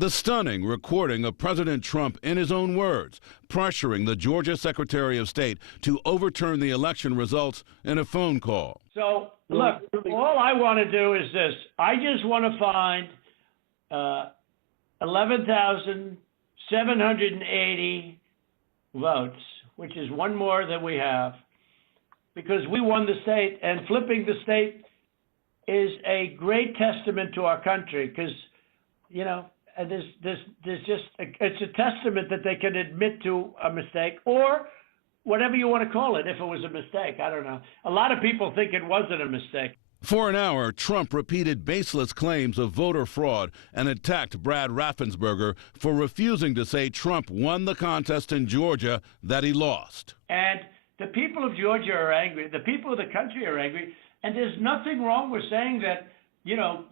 The stunning recording of President Trump, in his own words, pressuring the Georgia Secretary of State to overturn the election results in a phone call. So, look, all I want to do is this. I just want to find 11,780 votes, which is one more than we have, because we won the state, and flipping the state is a great testament to our country, because, you know, it's a testament that they can admit to a mistake, or whatever you want to call it, if it was a mistake. I don't know. A lot of people think it wasn't a mistake. For an hour, Trump repeated baseless claims of voter fraud and attacked Brad Raffensperger for refusing to say Trump won the contest in Georgia that he lost. And the people of Georgia are angry. The people of the country are angry. And there's nothing wrong with saying that, you know,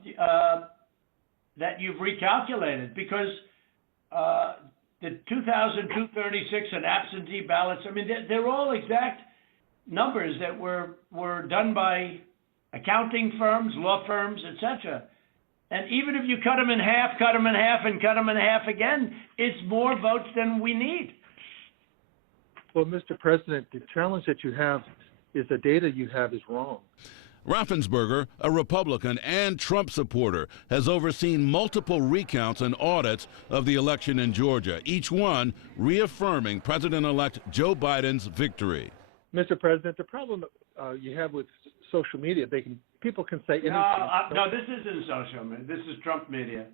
that you've recalculated, because the 2,236 and absentee ballots, I mean, they're all exact numbers that were done by accounting firms, law firms, etc. And even if you cut them in half, and cut them in half again, it's more votes than we need. Well, Mr. President, the challenge that you have is the data you have is wrong. Raffensperger, a Republican and Trump supporter, has overseen multiple recounts and audits of the election in Georgia, each one reaffirming President-elect Joe Biden's victory. Mr. President, the problem you have with social media, people can say anything. No, this isn't social media. This is Trump media.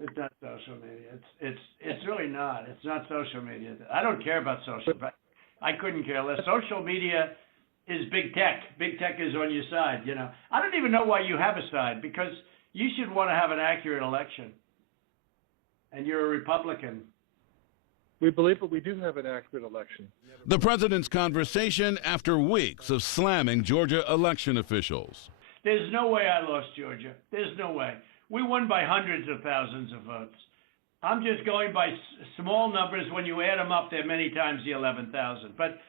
It's not social media. It's really not. It's not social media. I don't care about social. I couldn't care less. Social media is big tech. Big tech is on your side, you know. I don't even know why you have a side, because you should want to have an accurate election. And you're a Republican. We believe that we do have an accurate election. The president's conversation after weeks of slamming Georgia election officials. There's no way I lost Georgia. There's no way. We won by hundreds of thousands of votes. I'm just going by small numbers. When you add them up, they're many times the 11,000. But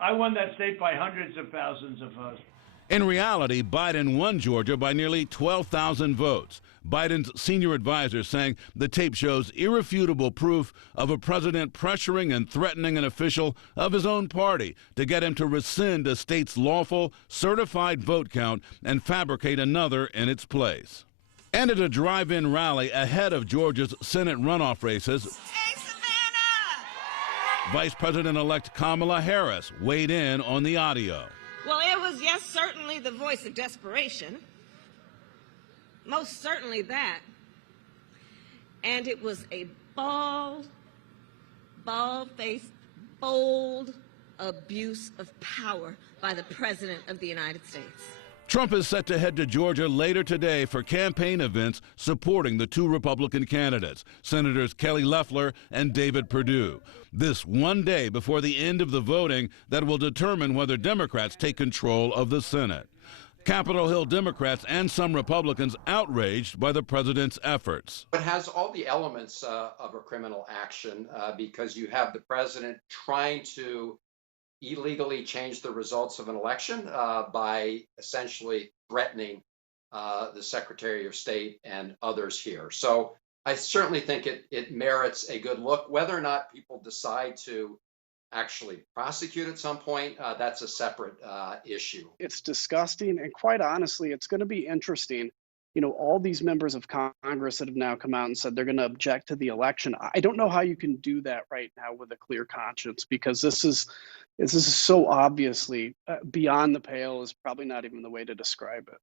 I won that state by hundreds of thousands of votes. In reality, Biden won Georgia by nearly 12,000 votes. Biden's senior advisor saying the tape shows irrefutable proof of a president pressuring and threatening an official of his own party to get him to rescind a state's lawful, certified vote count and fabricate another in its place. And at a drive-in rally ahead of Georgia's Senate runoff races, Vice President-elect Kamala Harris weighed in on the audio. Well, it was, yes, certainly the voice of desperation. Most certainly that. And it was a bald-faced, bold abuse of power by the President of the United States. Trump is set to head to Georgia later today for campaign events supporting the two Republican candidates, Senators Kelly Loeffler and David Perdue. This one day before the end of the voting that will determine whether Democrats take control of the Senate. Capitol Hill Democrats and some Republicans outraged by the president's efforts. It has all the elements of a criminal action because you have the president trying to illegally change the results of an election by essentially threatening the Secretary of State and others here. So I certainly think it merits a good look. Whether or not people decide to actually prosecute at some point, that's a separate issue. It's disgusting. And quite honestly, it's going to be interesting. You know, all these members of Congress that have now come out and said they're going to object to the election. I don't know how you can do that right now with a clear conscience, because this is so obviously beyond the pale is probably not even the way to describe it.